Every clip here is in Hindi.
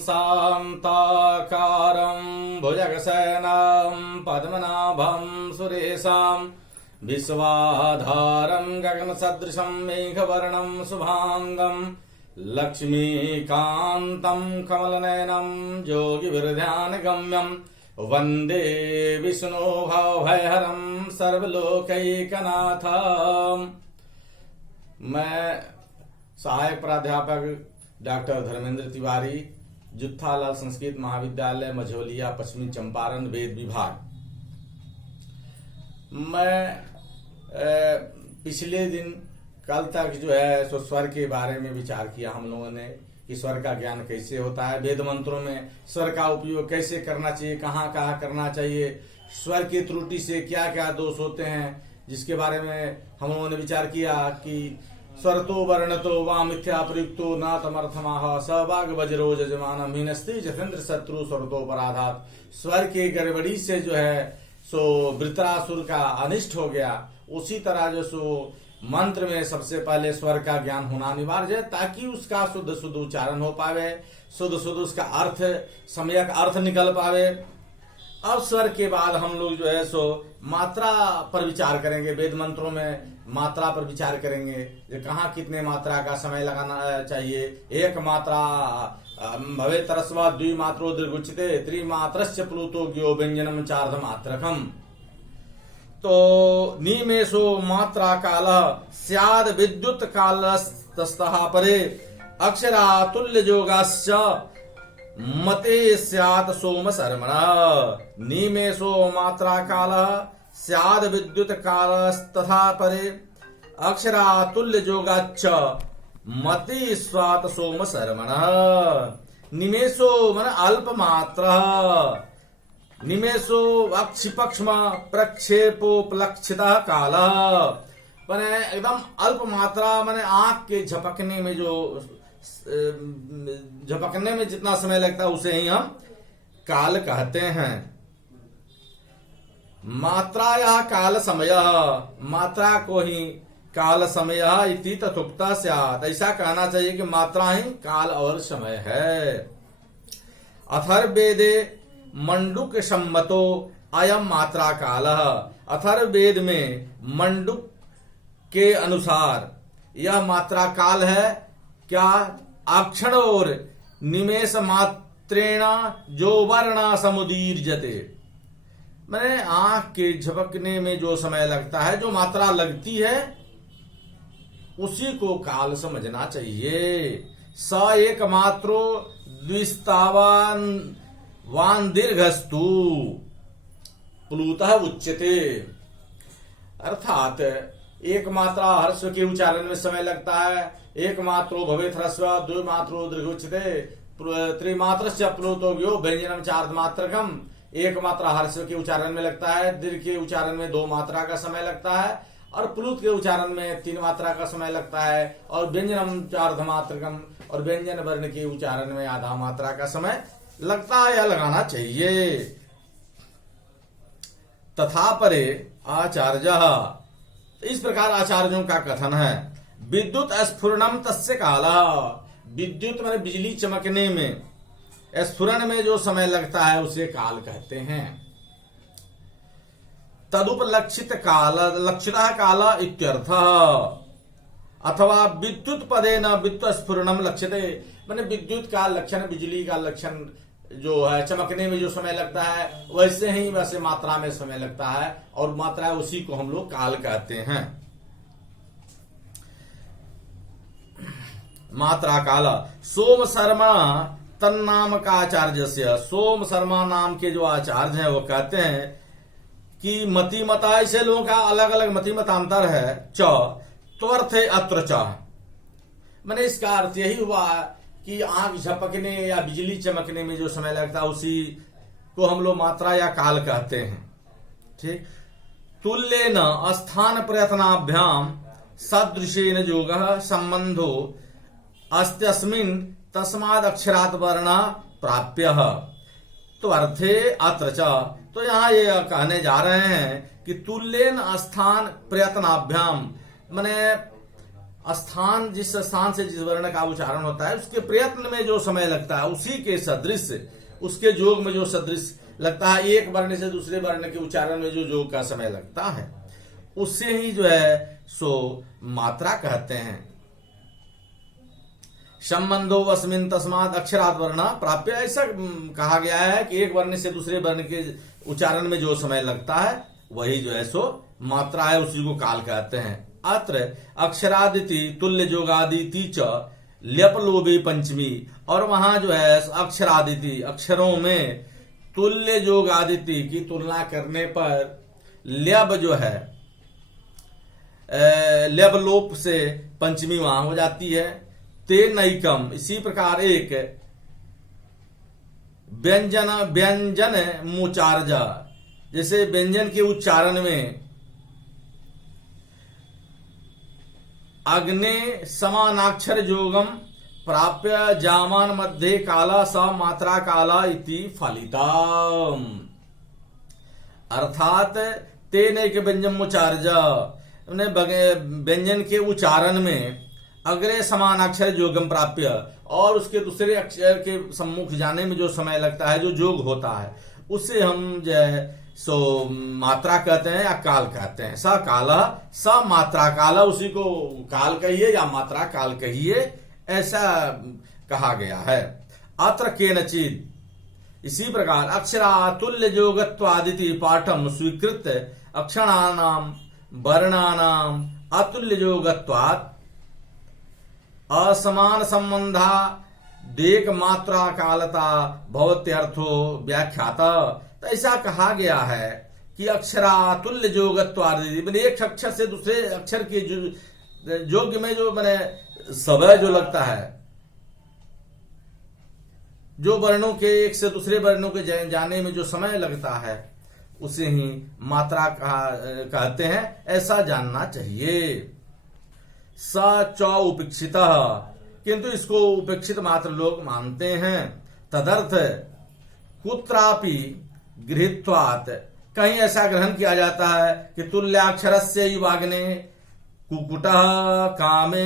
शान्ताकारं भुजगशयनं पद्मनाभं सुरेशं विश्वाधारं गगनसदृशं मेघवर्णं शुभांगं लक्ष्मीकान्तं कमलनयनं योगिविरध्यानगम्यं वन्दे विष्णु भवभयहरं सर्वलोकैकनाथम्। मैं सहायक प्राध्यापक डॉक्टर धर्मेंद्र तिवारी, जुत्थालाल संस्कृत महाविद्यालय मझौलिया, पश्चिमी चंपारण, वेद विभाग। मैं पिछले दिन कल तक जो है सो स्वर के बारे में विचार किया हम लोगों ने कि स्वर का ज्ञान कैसे होता है, वेद मंत्रों में स्वर का उपयोग कैसे करना चाहिए, कहाँ कहाँ करना चाहिए, स्वर की त्रुटि से क्या क्या दोष होते हैं, जिसके बारे में हम लोगों ने विचार किया कि स्वरतो वर्णतो वा मिथ्या प्रयुक्तो न तमर्थमाह सबाग वज्रो जजमान मीनस्ति जतेंद्र शत्रु स्वरतो पराधात। स्वर के गड़बड़ी से जो है सो वृत्रासुर का अनिष्ट हो गया। उसी तरह जो सो मंत्र में सबसे पहले स्वर का ज्ञान होना अनिवार्य है ताकि उसका शुद्ध शुद्ध उच्चारण हो पावे, शुद्ध शुद्ध उसका अर्थ सम्यक अर्थ निकल पावे। अब स्वर के बाद हम लोग जो है सो मात्रा पर विचार करेंगे। वेद मंत्रों में मात्रा पर विचार करेंगे, जो कहाँ कितने मात्रा का समय लगाना चाहिए। एक मात्रा भवे तरस्वा द्विमात्रो दीर्घुच्यते त्रिमात्रस्य प्लुतो ज्ञो व्यंजनम चार्ध मात्रकम। तो निमेषो मात्रा काल स्याद विद्युत कालस्तः परे अक्षरातुल्य जोगाश्च मते स्यात् सोम शर्मणा। निमेषो मात्रा काल स्याद विद्युत कालस्तथा परे अक्षरातुल्य जोगाच्च मति स्वात सोम शर्मणा। निमेषो मन अल्प मात्र, निमेषो अक्षिपक्ष्म प्रक्षेपोपलक्षितः काल। माने एकदम अल्प मात्रा, माने आंख के झपकने में जो झपकने में जितना समय लगता है उसे ही हम काल कहते हैं। मात्रा या काल समय, मात्रा को ही काल समय इति तथोक्ता स्यात्। ऐसा कहना चाहिए कि मात्रा ही काल और समय है। अथर्ववेदे मंडूक सम्मतो अयम मात्रा काल। अथर्ववेद में मंडूक के अनुसार यह मात्रा काल है। क्या? अक्षण और निमेष मात्रेण जो वर्ण समुदीर्यते, मैंने आंख के झपकने में जो समय लगता है, जो मात्रा लगती है, उसी को काल समझना चाहिए। स एक मात्रो द्विस्तावान वान दीर्घस्तु प्लुतः उच्यते। अर्थात एक मात्रा हर्ष के उच्चारण में समय लगता है, एक मात्रो भवेत् ह्रस्व द्विमात्रो दीर्घोच्यते त्रिमात्रस्य प्लुतो ज्ञो व्यंजनम चार्ध मात्रकम। एक मात्रा हर्ष के उच्चारण में लगता है, दीर्घ के उच्चारण में 2 मात्रा का समय लगता है, और प्लुत के उच्चारण में 3 मात्रा का समय लगता है, और व्यंजनम चार्ध मात्रकम और व्यंजन वर्ण के उच्चारण में आधा मात्रा का समय लगता है या लगाना चाहिए। तथा परे आचार्य, इस प्रकार आचार्यों का कथन है। विद्युत स्फुरणम तस्य काला। विद्युत माने बिजली चमकने में, स्फुरण में जो समय लगता है उसे काल कहते हैं। तदुपलक्षित काल लक्षितः काल इत्यर्थ। अथवा विद्युत पदेन विद्युत स्फुरणम लक्ष्यते, माने विद्युत का लक्षण, बिजली का लक्षण जो है, चमकने में जो समय लगता है वैसे ही वैसे मात्रा में समय लगता है, और मात्रा है उसी को हम लोग काल कहते हैं। मात्रा काल। सोम शर्मा तन्नाम का आचार्य से, सोम शर्मा नाम के जो आचार्य हैं वो कहते हैं कि मति मता, ऐसे लोगों का अलग अलग मति मतांतर है। च त्वर्थे अत्र च, मैंने इसका अर्थ यही हुआ कि आंख झपकने या बिजली चमकने में जो समय लगता है उसी को हम लोग मात्रा या काल कहते हैं। ठीक। तुल्येन स्थान प्रयत्नाभ्याम सदृशेन योगः संबंधो अस्त्यस्मिन् तस्माद् अक्षरात् वर्ण प्राप्य। तो अर्थे अत्र च, तो यहाँ ये कहने जा रहे हैं कि तुल्येन स्थान प्रयत्नाभ्याम, माने स्थान, जिस स्थान से जिस वर्ण का उच्चारण होता है उसके प्रयत्न में जो समय लगता है उसी के सदृश, उसके जोग में जो सदृश लगता है, एक वर्ण से दूसरे वर्ण के उच्चारण में जो जोग का समय लगता है उससे ही जो है सो मात्रा कहते हैं। संबंधो अस्मिन् तस्मात् अक्षरात् वर्ण प्राप्य, ऐसा कहा गया है कि एक वर्ण से दूसरे वर्ण के उच्चारण में जो समय लगता है वही जो है सो मात्रा है, उसी को काल कहते हैं। अत्र अक्षरादिति तुल्य जोगादिति च ल्यपलोभे पंचमी, और वहां जो है अक्षरादिति, अक्षरों में तुल्य जोगादिति की तुलना करने पर ल्यब जो है ल्यब लोप से पंचमी वहां हो जाती है। ते नैकम, इसी प्रकार एक व्यंजन मुचार्ज, जैसे व्यंजन के उच्चारण में अग्ने समानाक्षर जोगम प्राप्य जामान मध्ये काला स मात्रा काला इति फलिता, अर्थात तेनेक व्यंजन मुचार्ज, व्यंजन के उच्चारण में अग्रे समानाक्षर जोगम प्राप्य, और उसके दूसरे अक्षर के सम्मुख जाने में जो समय लगता है, जो जोग होता है, उसे हम जो है सो मात्रा कहते हैं या काल कहते हैं। स काल स मात्रा काल, उसी को काल कहिए या मात्रा काल कहिए, ऐसा कहा गया है। अत्र केनचित्, इसी प्रकार अक्षरातुल्य जोगत्वादिति पाठम स्वीकृत अक्षराणाम वर्णानाम अतुल्य जोगत्वात् असमान संबंधा देक मात्रा कालता भवत्यर्थो व्याख्याता। तो ऐसा कहा गया है कि अक्षरातुल्य जोगत्वादिति, मैंने एक अक्षर से दूसरे अक्षर के जोग्य में जो मैंने समय जो लगता है, जो वर्णों के एक से दूसरे वर्णों के जाने में जो समय लगता है उसे ही मात्रा कहते हैं, ऐसा जानना चाहिए। स च उपेक्षित, किंतु इसको उपेक्षित मात्र लोग मानते हैं। तदर्थ कुत्रापि गृहीत्वात्, कहीं ऐसा ग्रहण किया जाता है कि तुल्याक्षरस्य युवाग्ने कुकुटः कामे,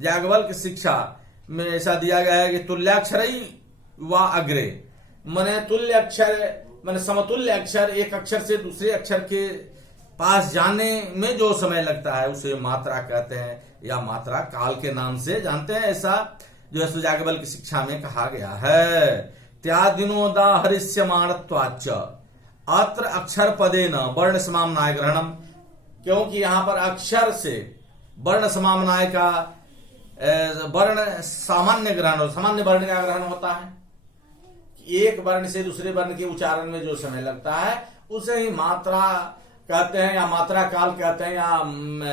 याज्ञवल्क्य शिक्षा में ऐसा दिया गया है कि तुल्याक्षर ही व अग्रे, माने तुल्य अक्षर माने समतुल्य अक्षर, एक अक्षर से दूसरे अक्षर के पास जाने में जो समय लगता है उसे मात्रा कहते हैं या मात्रा काल के नाम से जानते हैं। ऐसा जो है याज्ञवल्क्य की शिक्षा में कहा गया है। त्यादिनोदाहरिष्यमाणत्वाच्च अत्र अक्षर पदेन वर्ण समाम्नाय ग्रहणम, क्योंकि यहां पर अक्षर से वर्ण समाम्नाय का वर्ण सामान्य ग्रहण, सामान्य वर्ण का ग्रहण होता है। एक वर्ण से दूसरे वर्ण के उच्चारण में जो समय लगता है उसे ही मात्रा कहते हैं या मात्रा काल कहते हैं या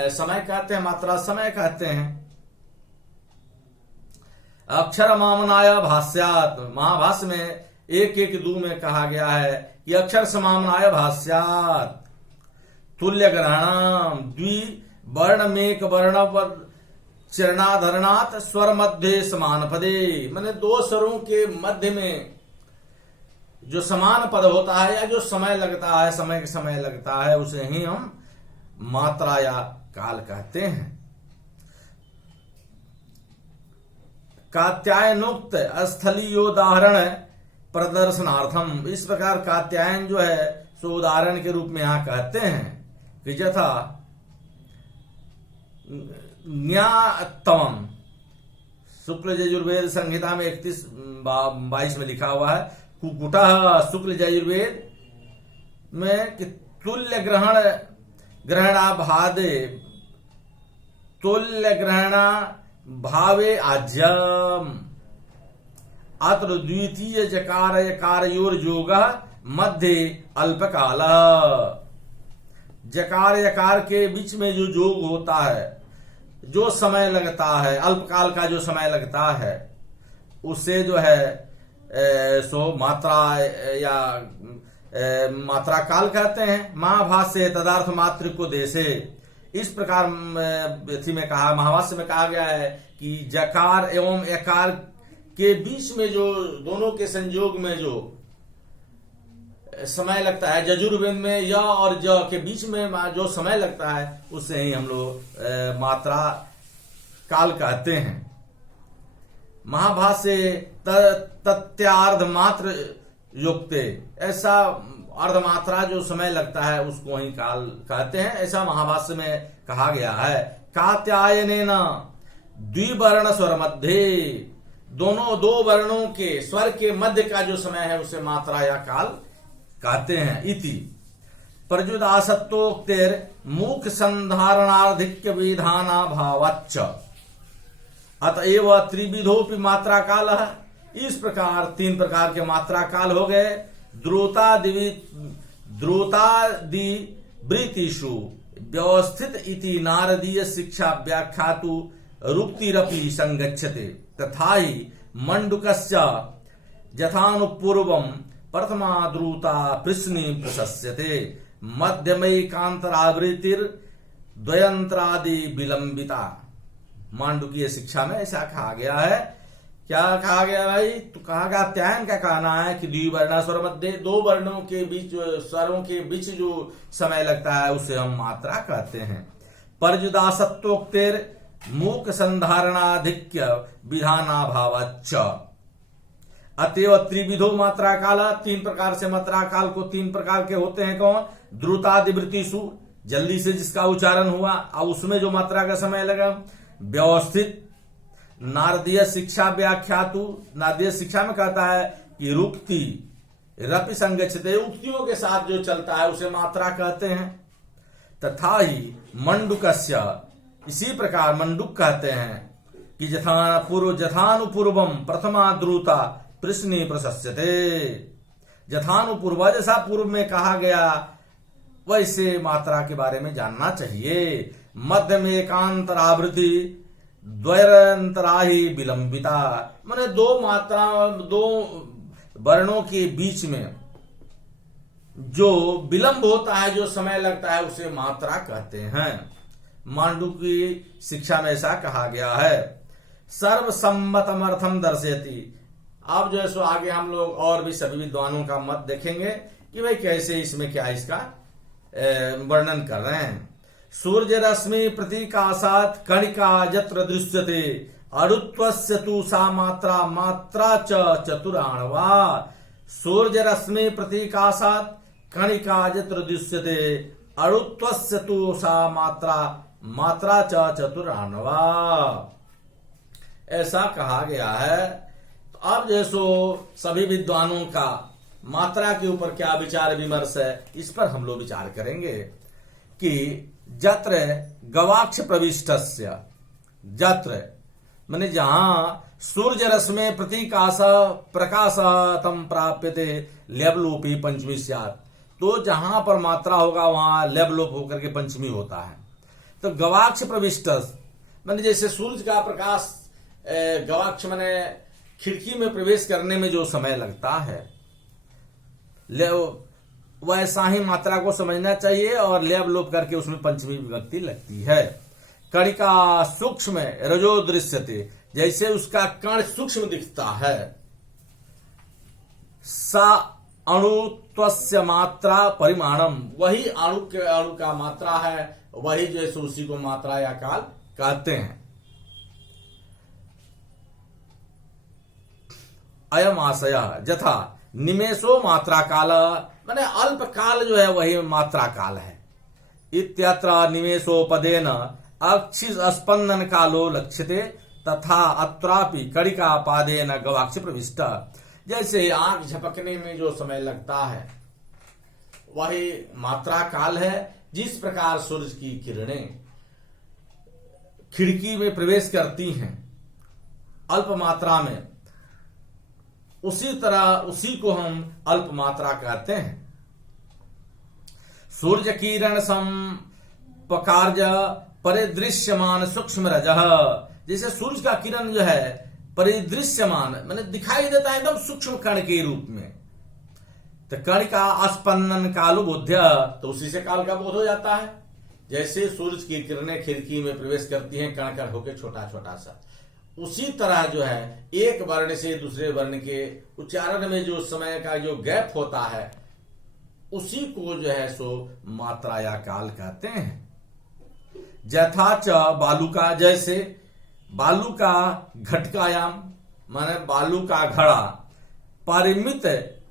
समय कहते हैं, मात्रा समय कहते हैं। अक्षर मामनाय भाष्यात, महाभाष्य में 1:1:2 में कहा गया है कि अक्षर समामनाय भाष्यात तुल्य ग्रहणम द्वि वर्णमेक वर्णपद चरणाधरणात् स्वर मध्य समान पदे, माने दो स्वरों के मध्य में जो समान पद होता है या जो समय लगता है, समय के समय लगता है, उसे ही हम मात्रा या काल कहते हैं। कात्यायनोक्त स्थलीयोदाहरण प्रदर्शनार्थम, इस प्रकार कात्यायन जो है सो उदाहरण के रूप में यहां कहते हैं कि यथा न्यातम, शुक्ल यजुर्वेद संहिता में 31-22 में लिखा हुआ है, कुकुटा शुक्ल यजुर्वेद में कि तुल्य ग्रहणाभादे तुल्य ग्रहणा भावे आज्यम अत्र द्वितीय जकार यकारयोर योग मध्य अल्पकाल, जकार यकार के बीच में जो जोग होता है, जो समय लगता है, अल्पकाल का जो समय लगता है, उससे जो है सो मात्रा या मात्रा काल कहते हैं। महाभाष्य तदार्थ मात्र को देशे, इस प्रकार में कहा, महाभाष्य में कहा गया है कि जकार एवं यकार के बीच में जो दोनों के संयोग में जो समय लगता है, यजुर्वेद में य और ज के बीच में जो समय लगता है, उससे ही हम लोग मात्रा काल कहते हैं। महाभाष्य तत्यार्ध मात्र युक्ते, ऐसा अर्धमात्रा जो समय लगता है उसको ही काल कहते हैं, ऐसा महाभाष्य में कहा गया है। कात्यायनेन द्विवर्ण स्वर मध्य, दोनों दो वर्णों के स्वर के मध्य का जो समय है उसे मात्रा या काल कहते हैं। इति प्रजुदासत्तोक्तेर मुख संधारणाधिक्य विधानाभावच्च अतएव त्रिविधोपि मात्रा काल है। इस प्रकार तीन प्रकार के मात्रा काल हो गए। द्रुतादि वृत्तिषु व्यवस्थित इति नारदीय शिक्षा व्याख्यातु रुक्तिरपि संगच्छते तथा ही मंडुकस्य यथानुपूर्वं प्रथमा द्रुता प्रश्नि प्रशस्यते मध्यमैकांतरावृत्तिर द्वयंत्रादि विलंबिता। मांडुकीय शिक्षा में ऐसा कहा गया है। क्या कहा गया भाई? तो कहा गया त्यायन का कहना है कि द्विवर्ण स्वर मध्य, दो वर्णों के बीच, स्वरों के बीच जो समय लगता है उसे हम मात्रा कहते हैं। परजुदासत्वोक्तेर मूक संधारणाधिक्य विधानाभावच्च अतएव त्रिविधो मात्रा काल, तीन प्रकार से मात्रा काल को तीन प्रकार के होते हैं। कौन? द्रुतादिवृत्तिषु, जल्दी से जिसका उच्चारण हुआ अब उसमें जो मात्रा का समय लगा। व्यवस्थित नारदीय शिक्षा व्याख्यातु, नारदीय शिक्षा में कहता है कि रुक्ति रपि संगच्छते, उक्तियों के साथ जो चलता है उसे मात्रा कहते हैं। तथा ही मंडुकस्य, इसी प्रकार मंडुक कहते हैं कि यथानुपूर्वम प्रथमा द्रुता प्रश्नि प्रशस्यते, यथानुपूर्व जैसा पूर्व में कहा गया वैसे मात्रा के बारे में जानना चाहिए। मध्य में एकांतरावृत्ति द्वयंतराही विलंबिता, माने दो मात्रा, दो वर्णों के बीच में जो विलंब होता है, जो समय लगता है उसे मात्रा कहते हैं। मांडुकी शिक्षा में ऐसा कहा गया है। सर्वसम्मतमर्थम दर्शयति। अब जो है सो आगे हम लोग और भी सभी विद्वानों का मत देखेंगे कि भाई कैसे इसमें क्या इसका वर्णन कर रहे हैं। सूर्य रश्मि प्रतीकाशात् कणिका यत्र दृश्यते अरुत्वस्य तु सा मात्रा मात्रा च चतुराणवा। सूर्य रश्मि प्रतीकाशात् कणिका यत्र दृश्यते अरुत्वस्य तु सा मात्रा मात्रा च चतुराणवा, ऐसा कहा गया है। तो अब जैसो सभी विद्वानों का मात्रा के ऊपर क्या विचार विमर्श है, इस पर हम लोग विचार करेंगे कि जत्र गवाक्ष प्रविष्टस्य, जत्र माने जहां सूर्य रश्मि प्रतीकाश प्रकाशतम प्राप्यते लेवलोपी पंचमी स्यात्, तो जहां पर मात्रा होगा वहां लेवलोप होकर के पंचमी होता है। तो गवाक्ष प्रविष्ट माने जैसे सूर्य का प्रकाश गवाक्ष माने खिड़की में प्रवेश करने में जो समय लगता है, वैसा ही मात्रा को समझना चाहिए और लेवलोप करके उसमें पंचमी विभक्ति लगती है। कणिका सूक्ष्म रजो दृश्यते, जैसे उसका कण सूक्ष्म दिखता है। सा अणुत्वस्य मात्रा परिमाणम, वही अणु का मात्रा है, वही जैसे उसी को मात्रा या काल कहते हैं। अयम आशय यथा निमेषो मात्रा काल, माने अल्प काल जो है वही मात्रा काल है। इत्यत्र निमेषोपदेन अक्षि स्पंदन कालो लक्ष्यते तथा अत्रापि कणिका पादेन गवाक्ष प्रविष्ट, जैसे आंख झपकने में जो समय लगता है वही मात्रा काल है। जिस प्रकार सूर्य की किरणें खिड़की में प्रवेश करती हैं अल्प मात्रा में, उसी तरह उसी को हम अल्प मात्रा कहते हैं। सूर्य किरण संपकार्य परिदृश्यमान सूक्ष्म रजः, जैसे सूर्य का किरण जो है परिदृश्यमान माने दिखाई देता है एकदम सूक्ष्म कण के रूप में। तो कण का स्पंदन कालो बोध्य, तो उसी से काल का बोध हो जाता है। जैसे सूर्य की किरणें खिड़की में प्रवेश करती हैं कण कण होकर छोटा छोटा सा, उसी तरह जो है एक वर्ण से दूसरे वर्ण के उच्चारण में जो समय का जो गैप होता है उसी को जो है सो मात्रा या काल कहते हैं। यथा च बालुका, जैसे बालू का घटकायाम माने बालू का घड़ा, परिमित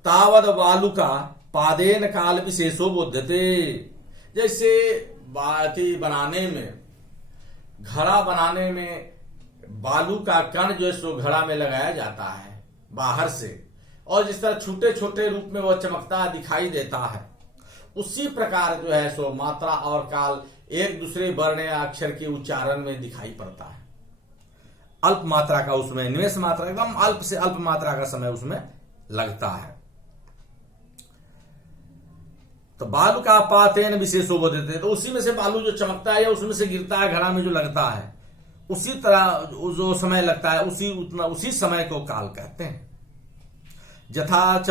तावद बालू का पादेन काल विशेषो बोध्यते। जैसे बाती बनाने में, घड़ा बनाने में बालू का कण जो है सो घड़ा में लगाया जाता है बाहर से, और जिस तरह छोटे छोटे रूप में वह चमकता दिखाई देता है, उसी प्रकार जो है सो मात्रा और काल एक दूसरे वर्ण या अक्षर के उच्चारण में दिखाई पड़ता है। अल्प मात्रा का उसमें निवेश मात्रा, एकदम अल्प से अल्प मात्रा का समय उसमें लगता है। तो बालू का पातेन विशेषो बोलते हैं, तो उसी में से बालू जो चमकता है या उसमें से गिरता है घड़ा में जो लगता है, उसी तरह जो समय लगता है उसी समय को काल कहते हैं। यथा च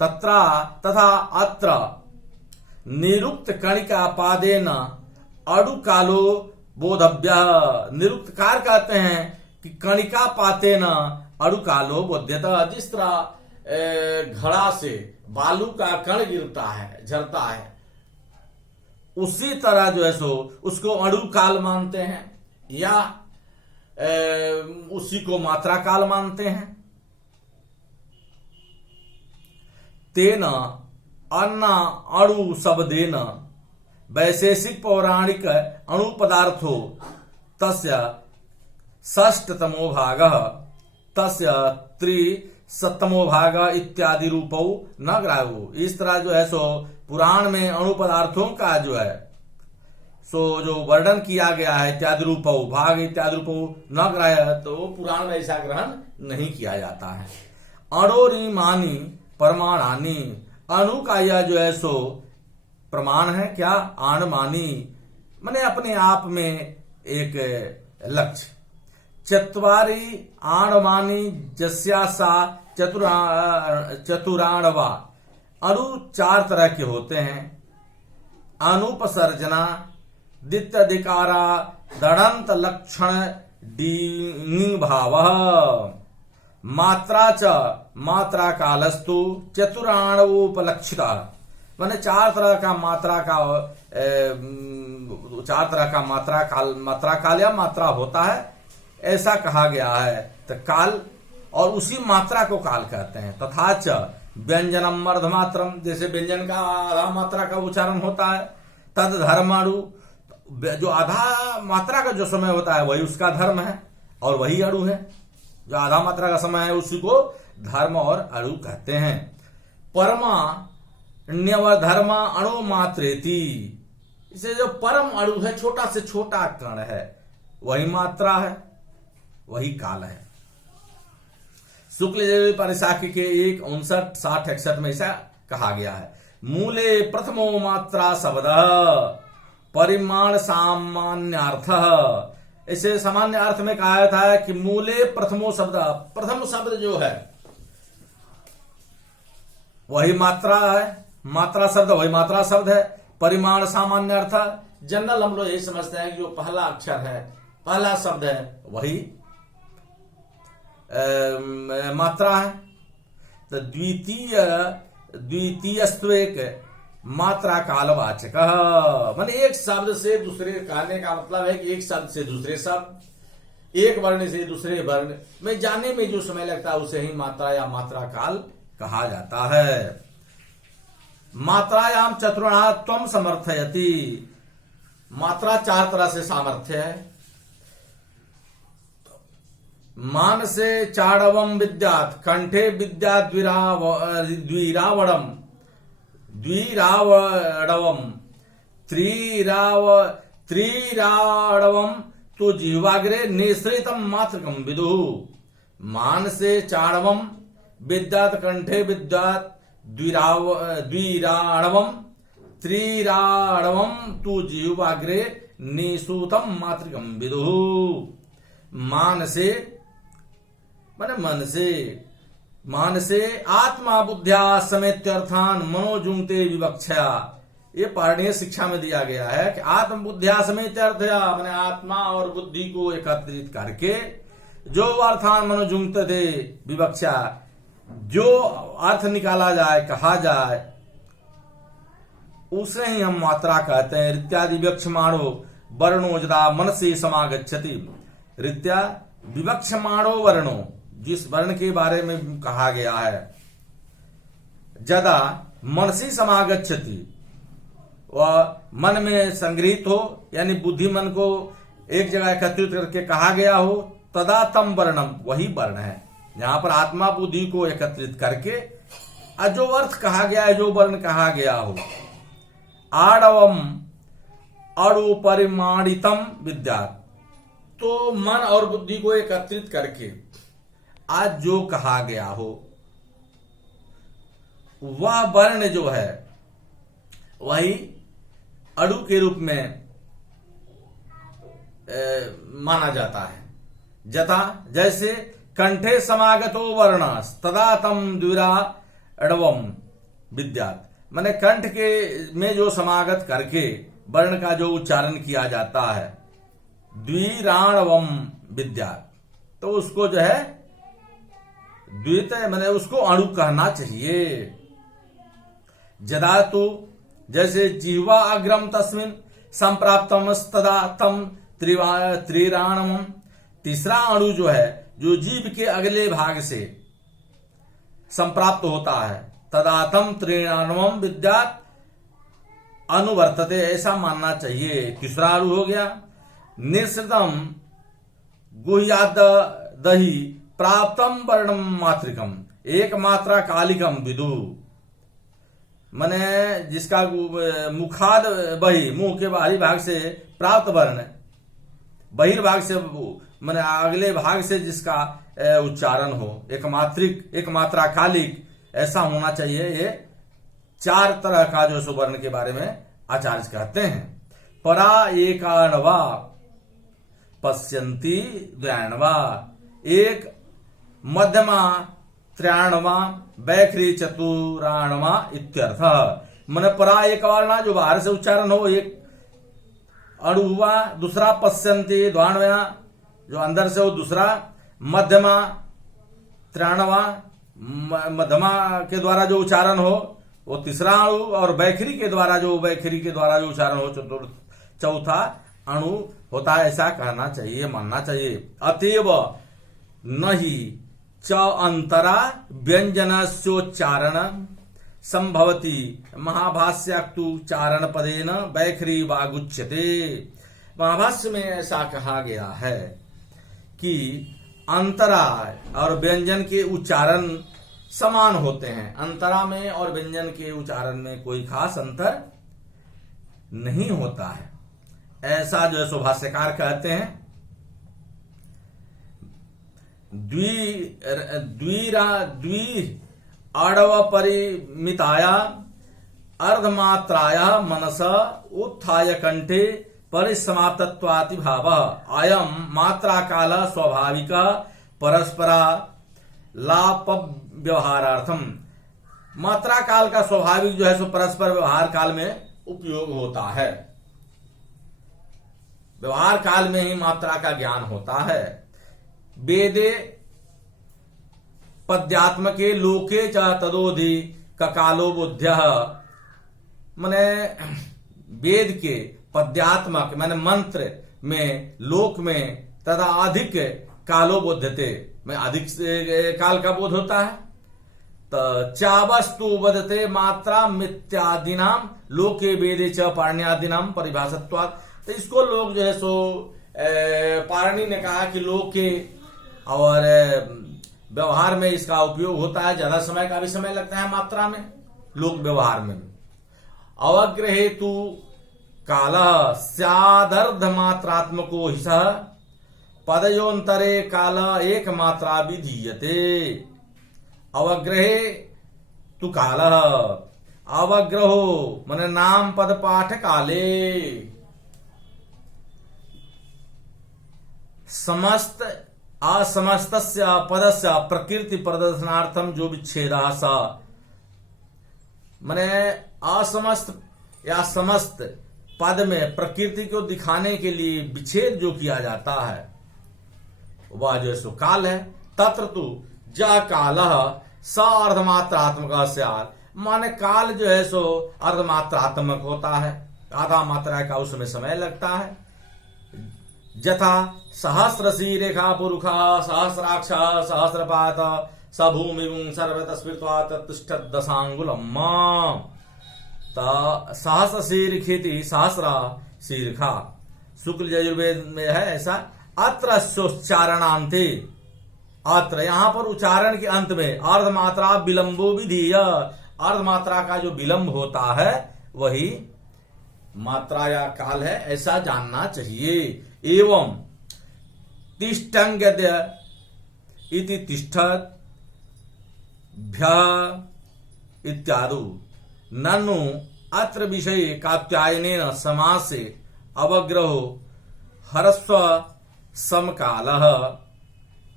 तत्रा तथा अत्र निरुक्त कणिका पादेन अड़ु कालो बोधव्य। निरुक्त कार कहते हैं कि कणिका पातेन अड़ु कालो बोध्यता। जिस तरह घड़ा से बालू का कण गिरता है, झरता है, उसी तरह जो है सो उसको अड़ु काल मानते हैं या उसी को मात्रा काल मानते हैं। तेन अन्ना अणु शब्देन वैशेषिक पौराणिक अणु पदार्थो तस्य षष्ठतमो भागः तस्य त्रिशतमो भाग इत्यादि रूपौ न ग्राह्यो। इस तरह जो है सो पुराण में अणु पदार्थों का जो है सो जो वर्णन किया गया है इत्यादि रूपौ भाग इत्यादि रूपौ न ग्राह्य, तो पुराण में ऐसा ग्रहण नहीं किया जाता है। अणोरिमानी परमाणानी, अणु का यह जो है सो प्रमाण है क्या, आणमानी माने अपने आप में एक लक्ष्य। चत्वारी आणमानी जस्यासा चतुराणवा, अणु चार तरह के होते हैं। अनुपसर्जना दित्यधिकारा दड़ंत लक्षण डी भाव। मात्रा च मात्रा कालस्तु चतुराणोपलक्षिता, माने चार तरह का मात्रा काल या मात्रा होता है, ऐसा कहा गया है। तो काल और उसी मात्रा को काल कहते हैं। तथा च व्यंजनम अर्धमात्रम, जैसे व्यंजन का आधा मात्रा का उच्चारण होता है, तद धर्माणु, जो आधा मात्रा का जो समय होता है वही उसका धर्म है और वही अणु है। जो आधा मात्रा का समय है उसी को धर्म और अणु कहते हैं। परमा न्यवधर्म अणु मात्रेति, इसे जो परम अणु है, छोटा से छोटा कण है, वही मात्रा है, वही काल है। शुक्ल परिसाखी के 1:59, 60, 61 में ऐसा कहा गया है। मूले प्रथमो मात्रा शब्द परिमाण सामान्यार्थ, ऐसे सामान्य अर्थ में कहा था कि मूले प्रथमो शब्द, प्रथम शब्द जो है वही मात्रा है, मात्रा शब्द वही मात्रा शब्द है। परिमाण सामान्य अर्थ, जनरल हम लोग यही समझते हैं कि जो पहला अक्षर है, पहला शब्द है, वही मात्रा है। तो द्वितीयस्त्वेक मात्रा कालवाचक, माने एक शब्द से दूसरे, कहने का मतलब है कि एक शब्द से दूसरे शब्द, एक वर्ण से दूसरे वर्ण में जाने में जो समय लगता है उसे ही मात्रा या मात्रा काल कहा जाता है। मात्रायाम चतुर्णात्वम समर्थयति, मात्रा चार तरह से सामर्थ्य है। मानसे चाड़वम विद्यात्, कंठे विद्या द्विरावणम त्रिरावणम तो जीवाग्रे निश्रितम मात्रकम विदु। मानसे चाड़वम विद्यात् कंठे विद्यात् द्विराणवम त्रिराणवम तु जीवाग्रे निसूतम मातृकम विदु। मानसे माने मन से, मानसे आत्मा बुद्ध्या समेत्यर्थान मनोजुंगते विवक्षा, ये पढ़नीय शिक्षा में दिया गया है कि आत्म बुद्ध्या समेत्यर्थया माने आत्मा और बुद्धि को एकत्रित करके जो अर्थान मनोजुंगते थे विवक्षा, जो अर्थ निकाला जाए, कहा जाए, उसे ही हम मात्रा कहते हैं। इत्यादि व्यक्षमाणो वर्णो यदा मन से समागच्छति, रीत्या विवक्षमाणो वर्णो, जिस वर्ण के बारे में कहा गया है, जदा मनसी समागच्छति, वह मन में संग्रहित हो, यानी बुद्धि मन को एक जगह एकत्रित करके कहा गया हो, तदा तम वर्णम, वही वर्ण है। यहां पर आत्मा बुद्धि को एकत्रित करके जो अर्थ कहा गया है, जो वर्ण कहा गया हो, आड़वम अणु परिमाणितम विद्यात्, तो मन और बुद्धि को एकत्रित करके आज जो कहा गया हो वह वर्ण जो है वही अणु के रूप में माना जाता है। जथा जैसे कंठे समागतो वर्णस तदा तम द्विरा अड़वम विद्यात्, माने कंठ के में जो समागत करके वर्ण का जो उच्चारण किया जाता है, द्विराणवम विद्यात्, तो उसको जो है द्वित माने उसको अणु कहना चाहिए। जदा तो जैसे जिह्वा अग्रम तस्मिन संप्राप्तम तदा तम त्रिराणम, तीसरा अणु जो है जो जीव के अगले भाग से संप्राप्त होता है, तदा तम त्रिराणम विद्यात् अनुवर्तते, ऐसा मानना चाहिए। तीसरा अणु हो गया निश्रितम गुह्याद दही प्राप्तम वर्णम मात्रिकम, एक मात्रा कालिकम विदु, माने जिसका मुखाद बही, मुंह के बाहरी भाग से प्राप्त वर्ण, बहिर्भाग से माने अगले भाग से जिसका उच्चारण हो, एक मात्रिक, एक मात्रा कालिक, ऐसा होना चाहिए। ये चार तरह का जो सुवर्ण के बारे में आचार्य कहते हैं। परा एकाणवा पश्यन्ति द्वयाणवा, एक मध्यमा त्रयाणवा बैखरी चतुराणवा इत्यर्थ, मन परा एक वर्णा जो बाहर से उच्चारण हो, एक अणु हुआ, दूसरा पश्यन्ति द्वाणवा जो अंदर से हो, दूसरा मध्यमा त्रयाणवा मध्यमा के द्वारा जो उच्चारण हो वो तीसरा अणु, और बैखरी के द्वारा जो उच्चारण हो चतुर्थ चौथा अणु होता है, ऐसा कहना चाहिए, मानना चाहिए। अतएव नहीं च अंतरा व्यंजनस्योच्चारण संभवती महाभाष्याक्तुच्चारण पदेन बैखरी वागुच्यते। महाभाष्य में ऐसा कहा गया है कि अंतरा और व्यंजन के उच्चारण समान होते हैं, अंतरा में और व्यंजन के उच्चारण में कोई खास अंतर नहीं होता है, ऐसा जो है सो भाष्यकार कहते हैं। द्वि आड़व परिमिताया अर्धमात्राया मनस उत्थाय कंठे परिसमाप्तत्वाति भाव, अयम मात्रा काल स्वाभाविक परस्परा लाप व्यवहारार्थम, मात्रा काल का स्वाभाविक जो है सो परस्पर व्यवहार काल में उपयोग होता है, व्यवहार काल में ही मात्रा का ज्ञान होता है। वेदे पद्यात्मके लोके च तदोधि ककालो बुद्ध्य, माने वेद के पद्यात्मक माने मंत्र में लोक में तथा अधिक कालो बोध्यते में अधिक काल का बोध होता है। तो चावस्तु वदते मात्रा मित्यादिनाम लोके वेदे च पारण्यादिनाम परिभाषत्वात्, तो इसको लोग जो है सो पारणी ने कहा कि लोके और व्यवहार में इसका उपयोग होता है, ज्यादा समय का भी समय लगता है मात्रा में लोक व्यवहार में। अवग्रहेतु काल स्यादर्ध मात्रात्मको हिस पदयोन्तरे काल एक मात्रा विधीयते। अवग्रहे तु काल, अवग्रहो माने नाम पद पाठ काले, समस्त असमस्तस्य पदस्य प्रकृति प्रदर्शनार्थम जो विच्छेदः स, माने असमस्त या समस्त पद में प्रकृति को दिखाने के लिए विच्छेद जो किया जाता है वह जो सो काल है। तत्र तु ज काल स अर्धमात्रात्मक स्यात्, माने काल जो है सो अर्धमात्रात्मक होता है, आधा मात्रा का उसमें समय लगता है। यथा सहस्रशीरेखा पुरुषः सहस्राक्षः सहस्रपात स भूमिं सर्वतः स्मृत्वा तत्तिष्ठत् दशांगुलम्। सहस्र खेती सहस्र शीर्षा शुक्ल यजुर्वेद में है ऐसा। अत्र सोच्चारणान्ते, अत्र यहाँ पर उच्चारण के अंत में अर्धमात्रा विलंबो विधीय, अर्धमात्रा का जो विलंब होता है वही मात्रा या काल है, ऐसा जानना चाहिए। एवं तिष्ठंगद्य इति तिष्ठत् भ्य इत्यादि ननु अत्र विषये कात्यायनेन समासे अवग्रहो हरस्व समकालः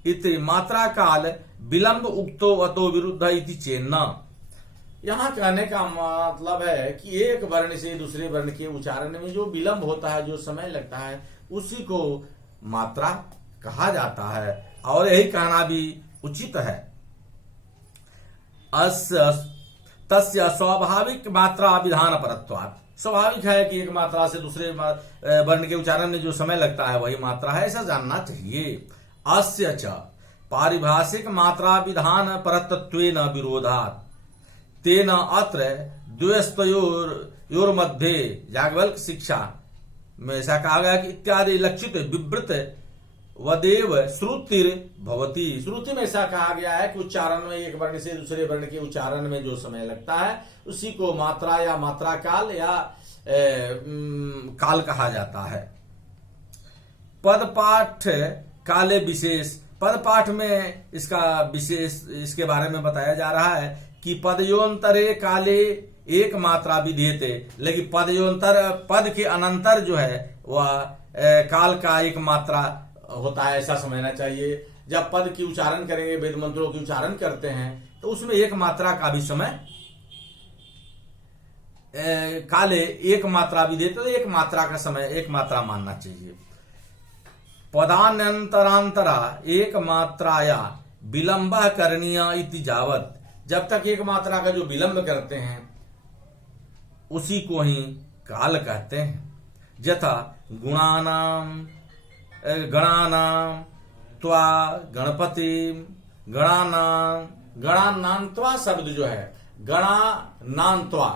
इति मात्रा काल विलंब उक्तो अतो विरुद्ध इति चेन्न। यहाँ कहने का मतलब है कि एक वर्ण से दूसरे वर्ण के उच्चारण में जो विलंब होता है, जो समय लगता है, उसी को मात्रा कहा जाता है और यही कहना भी उचित है। तस्य स्वाभाविक मात्रा विधान परत्वात्, स्वाभाविक है कि एक मात्रा से दूसरे वर्ण के उच्चारण में जो समय लगता है वही मात्रा है, ऐसा जानना चाहिए। अस्य च पारिभाषिक मात्रा विधान परत्वेन विरोधात् तेन अत्र द्वयस्तयोर मध्ये याज्ञवल्क्य शिक्षा में ऐसा कहा गया कि इत्यादि लक्षित विवृत वदेव श्रुतिर भवति। श्रुति में ऐसा कहा गया है कि उच्चारण में एक वर्ण से दूसरे वर्ण के उच्चारण में जो समय लगता है उसी को मात्रा या मात्रा काल या काल कहा जाता है। पदपाठ काले विशेष, पदपाठ में इसका विशेष इसके बारे में बताया जा रहा है कि पदयोंतरे काले एक मात्रा विधीयते, लेकिन पदयोंतर पद के अनंतर जो है वह काल का एक मात्रा होता है, ऐसा समझना चाहिए। जब पद की उच्चारण करेंगे, वेद मंत्रों की उच्चारण करते हैं, तो उसमें एक मात्रा का भी समय काले एक मात्रा विधीयते, तो एक मात्रा का समय एक मात्रा मानना चाहिए। पदान्यंतरांतरा एक मात्राया विलंब करणीय इति जावत, जब तक एक मात्रा का जो विलंब करते हैं उसी को ही काल कहते हैं। यथा गुणानाम गणानाम त्वा गणपति, गणानाम गणानाम त्वा शब्द जो है गणानाम त्वा,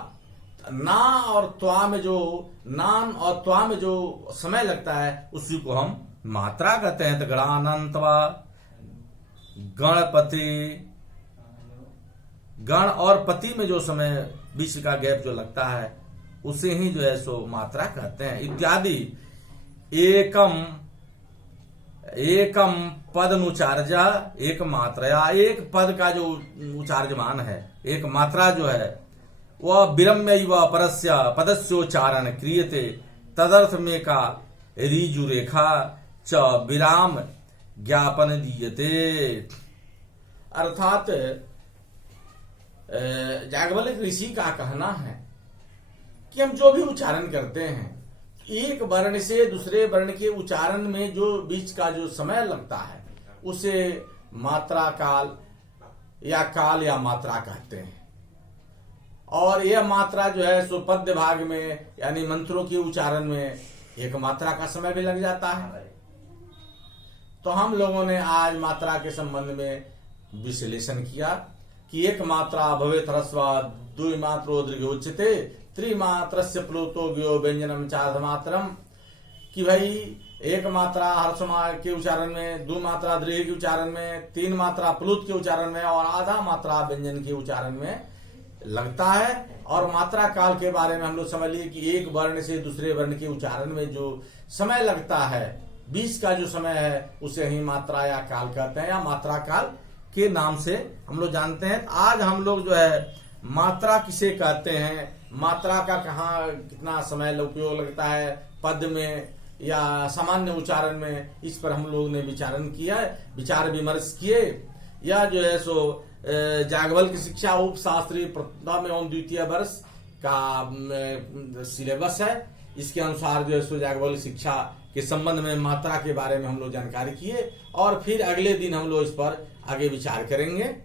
ना और त्वा में जो नाम और त्वा में जो समय लगता है उसी को हम मात्रा कहते हैं। तो गणानाम त्वा गणपति, गण और पति में जो समय बीच का गैप जो लगता है उसे ही जो है सो मात्रा कहते हैं। इत्यादि एकम एकम पद नुचार्जा एक मात्रा, एक पद का जो उच्चार्यमान है एक मात्रा जो है वह विरम्यैव परस्य पदस्योच्चारण क्रियते तदर्थ में का ऋजु रेखा च विराम ज्ञापन दीयते। अर्थात याज्ञवल्क्य ऋषि का कहना है कि हम जो भी उच्चारण करते हैं, एक वर्ण से दूसरे वर्ण के उच्चारण में जो बीच का जो समय लगता है उसे मात्रा काल या मात्रा कहते हैं। और यह मात्रा जो है सो पद्य भाग में यानी मंत्रों के उच्चारण में एक मात्रा का समय भी लग जाता है। तो हम लोगों ने आज मात्रा के संबंध में विश्लेषण किया कि एक मात्रा भवेत् ह्रस्व द्विमात्रो दीर्घोच्यते त्रिमात्रस्य प्लुतो व्यो व्यंजनम चार्धमात्रम, कि भाई एक मात्रा ह्रस्व के उच्चारण में, दो मात्रा दीर्घ के उच्चारण में, तीन मात्रा प्लुत के उच्चारण में और आधा मात्रा व्यंजन के उच्चारण में लगता है। और मात्रा काल के बारे में हम लोग समझ लिए कि एक वर्ण से दूसरे वर्ण के उच्चारण में जो समय लगता है, बीच का जो समय है उसे ही मात्रा या काल कहते हैं या मात्रा काल के नाम से हम लोग जानते हैं। आज हम लोग जो है मात्रा किसे कहते हैं, मात्रा का कहाँ कितना समय उपयोग लगता है पद में या सामान्य उच्चारण में, इस पर हम लोग ने विचार विमर्श किए। यह जो है सो याज्ञवल्क्य शिक्षा उपशास्त्री प्रथम एवं द्वितीय वर्ष का सिलेबस है। इसके अनुसार जो है सो याज्ञवल्क्य शिक्षा के संबंध में मात्रा के बारे में हम लोग जानकारी किए और फिर अगले दिन हम लोग इस पर आगे विचार करेंगे।